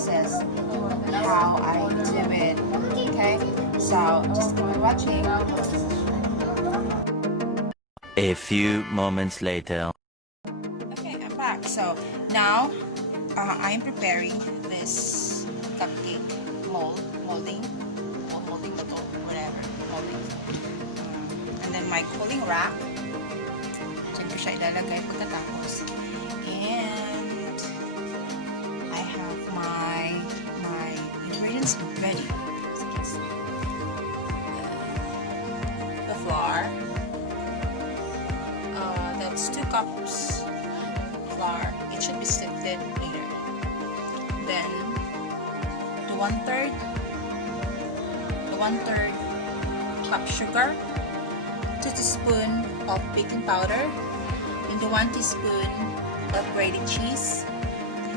process how I do it. Okay, so just keep on watching. A few moments later. Okay, I'm back. So now I am preparing this cupcake molding ba to? Whatever, molding. And then my cooling rack. Diyan ko siya ilalagay pagkatapos. And I have my ingredients ready. So just the flour. That's 2 cups flour. It should be sifted later. Then the 1/3 cup sugar, 2 teaspoons of baking powder, and the 1 teaspoon of grated cheese,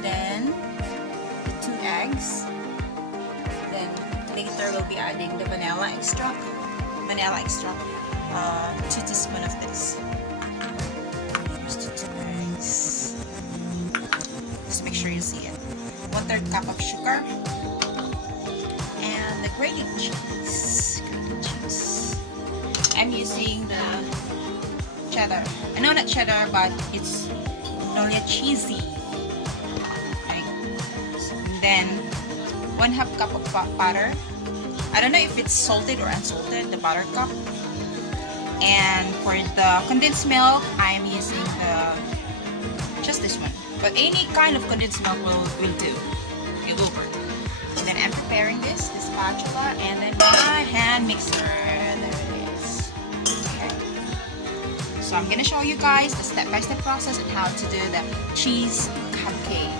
then the 2 eggs. Then later we'll be adding the vanilla extract. 2 teaspoons of this. First 2 eggs. Just make sure you see it. 1/3 cup of sugar and the grated cheese. I'm using the cheddar. I know not cheddar, but it's only a cheesy. Like, and then 1/2 cup of butter. I don't know if it's salted or unsalted, the butter cup. And for the condensed milk, I'm using just this one. But any kind of condensed milk will do. It will work. And then I'm preparing the spatula and then my hand mixer. There it is. Okay. So I'm gonna show you guys the step-by-step process and how to do the cheese cupcake.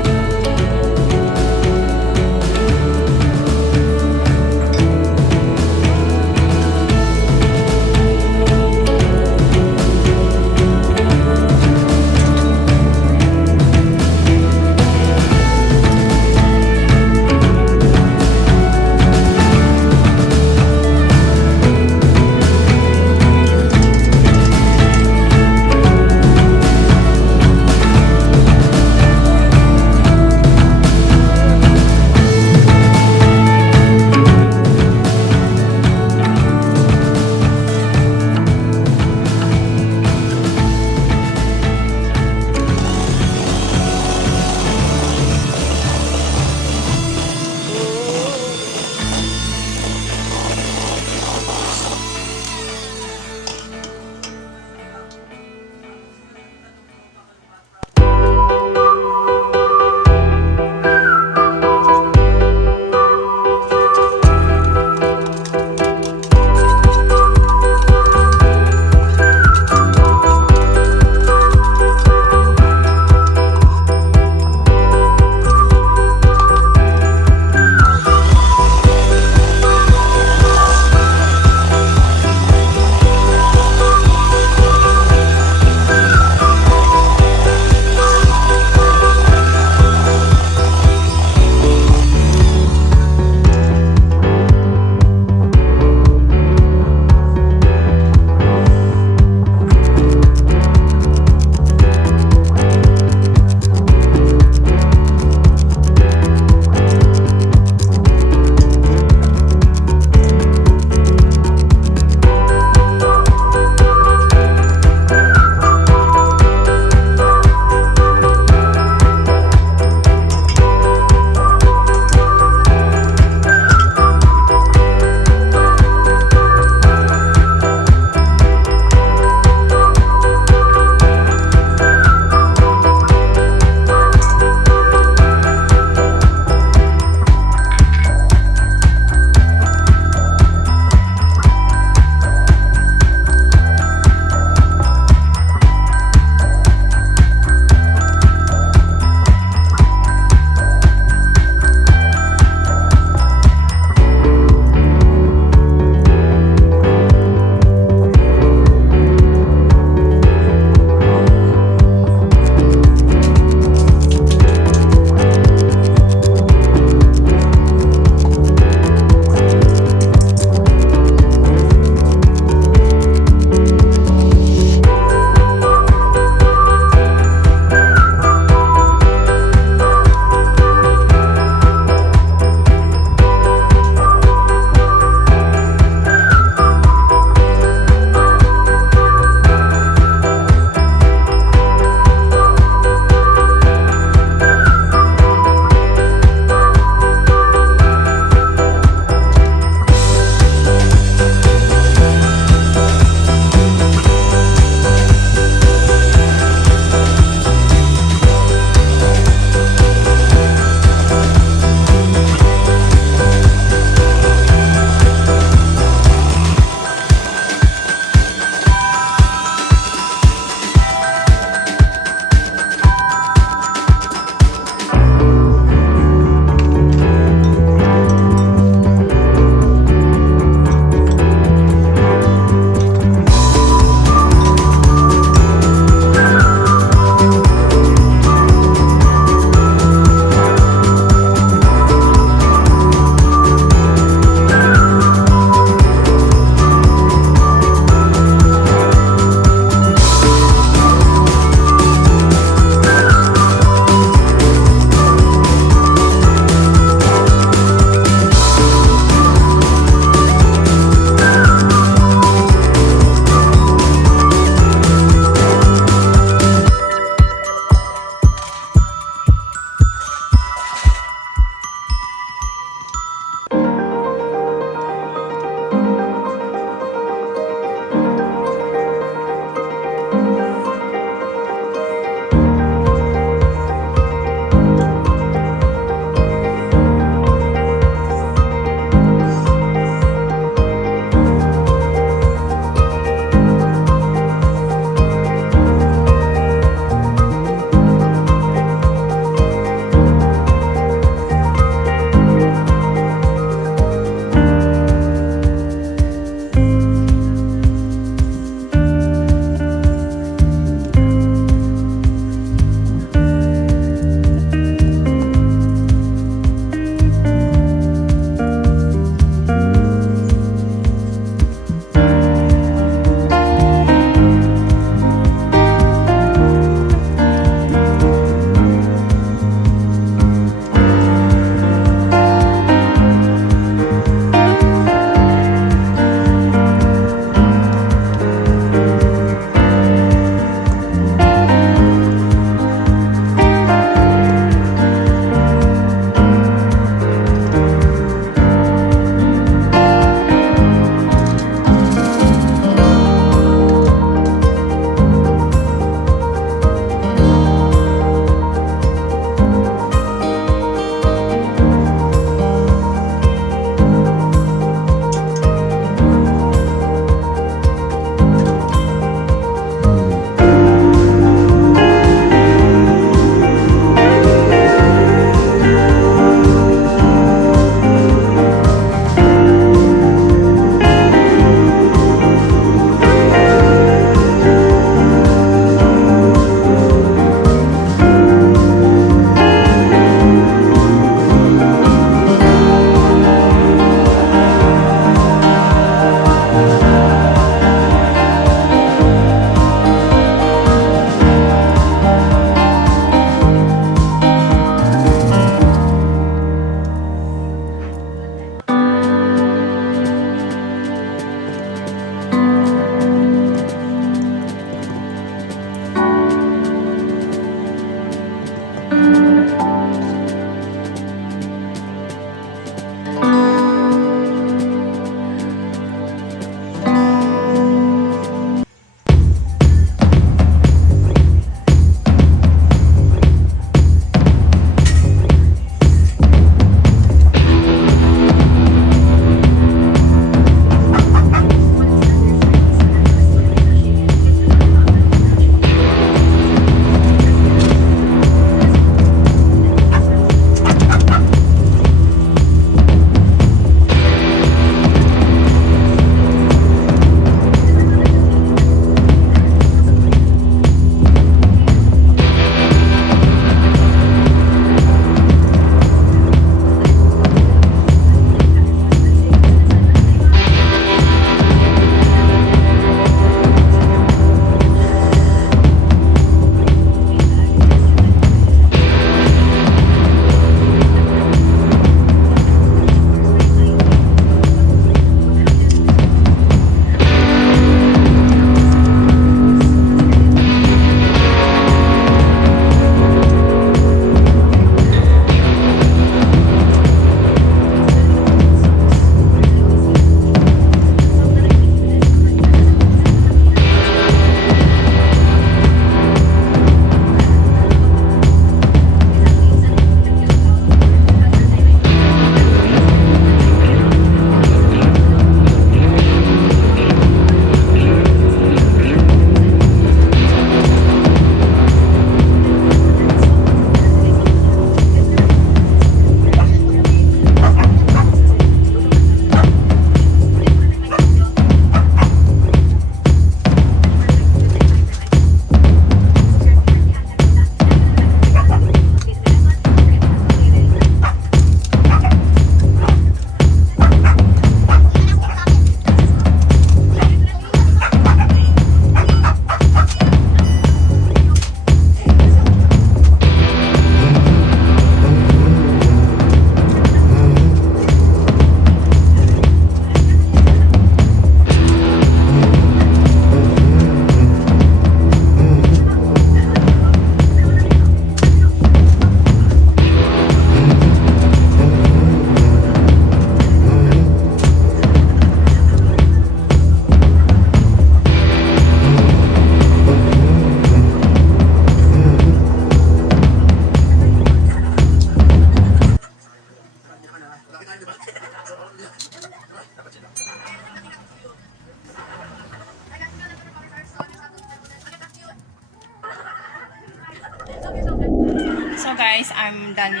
guys, I'm done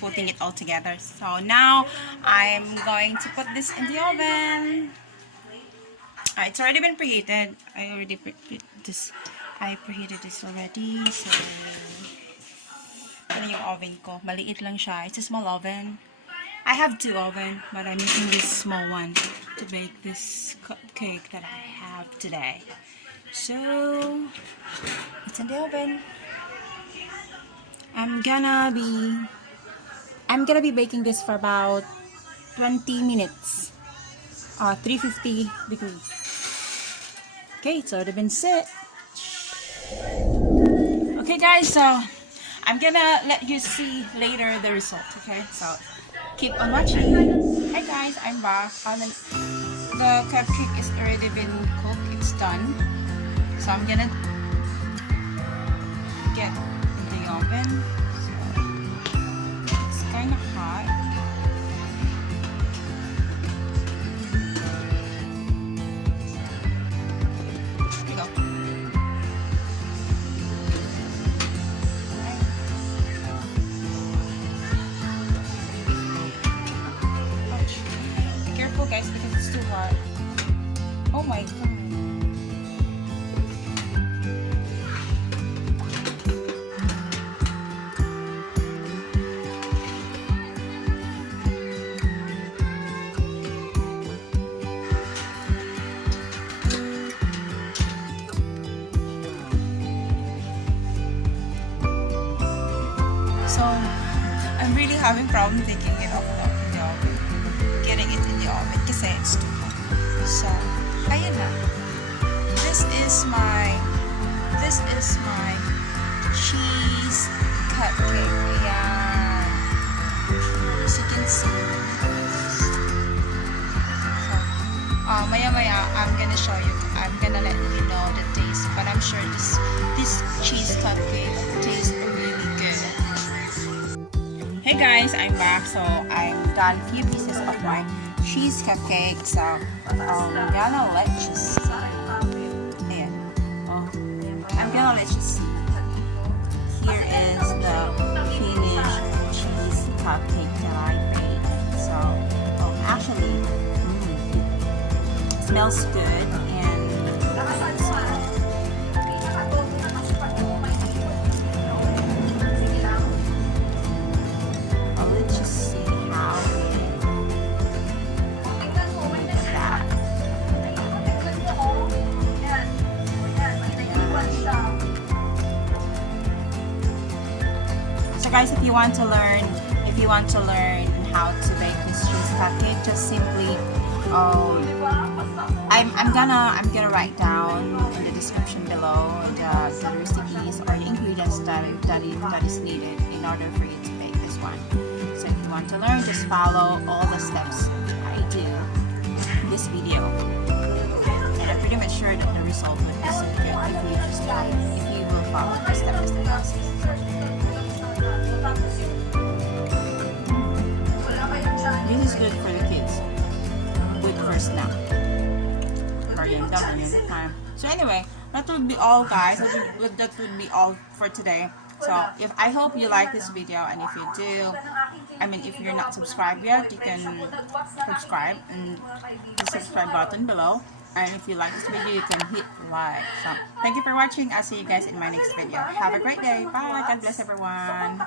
putting it all together. So now I'm going to put this in the oven. It's already been preheated. I preheated this already. So ito na yung oven ko. Maliit lang siya. It's a small oven. I have 2 ovens, but I'm using this small one to bake this cupcake that I have today. So it's in the oven. I'm gonna be baking this for about 20 minutes. 350 degrees. Okay, it's already been set. Okay guys, so I'm gonna let you see later the result, okay? So keep on watching. Hi guys, I'm back. The cupcake is already been cooked. It's done. So I'm gonna get in the oven. So it's kind of hot. Here we go. Be careful guys because it's too hot. Oh my god. So I'm really having problem taking it off the oven. Getting it in the oven kasi it's too hot. So, ayun na. This is my cheese cupcake. Ayan. As you can see. So, maya-maya, I'm gonna show you. I'm gonna let you know the taste. But I'm sure this cheese cupcake tastes really good. Hey guys, I'm back. So I've done a few pieces of my cheese cupcake. So I'm gonna let you see. Ayan. I'm gonna let you see. Here is the finished cheese cupcake that I made. So actually, it smells good and so guys, if you want to learn how to bake this cheese cupcake, just simply I'm gonna write down in the description below the recipes or the ingredients that is needed in order for you to make this one. So if you want to learn, just follow all the steps I do in this video, and I'm pretty much sure that the result will be so good if you will follow the step-by-step process. This is good for the kids. Good for snack. So anyway, that would be all guys. That would be all for today. So I hope you like this video, and if you do, if you're not subscribed yet, you can subscribe and the subscribe button below. And if you like this video, you can hit like. So thank you for watching. I'll see you guys in my next video. Have a great day. Bye. God bless everyone.